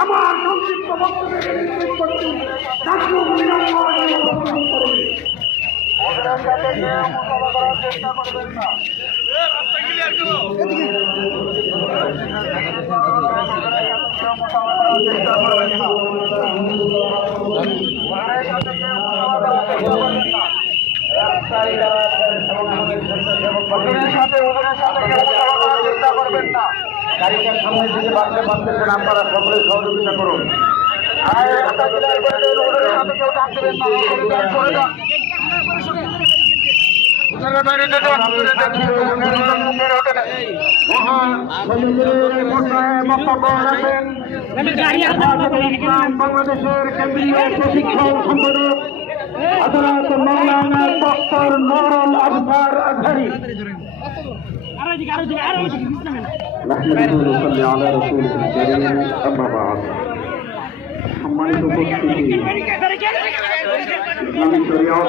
আমার সংক্ষিপ্ত বক্তব্যে নিশ্চিত করছি চেষ্টা করবেন না। গাড়িটার সামনের দিকে বাড়তে পারতেছেন, আপনারা সকলে সহযোগিতা করুন। বাংলাদেশের কেন্দ্রীয় প্রশিক্ষণ সংগঠক হযরত মাওলানা ডক্টর নুরুল আজহার আজহারী। সম্মানিত উপস্থিতি, ইসলামী শরীয়ত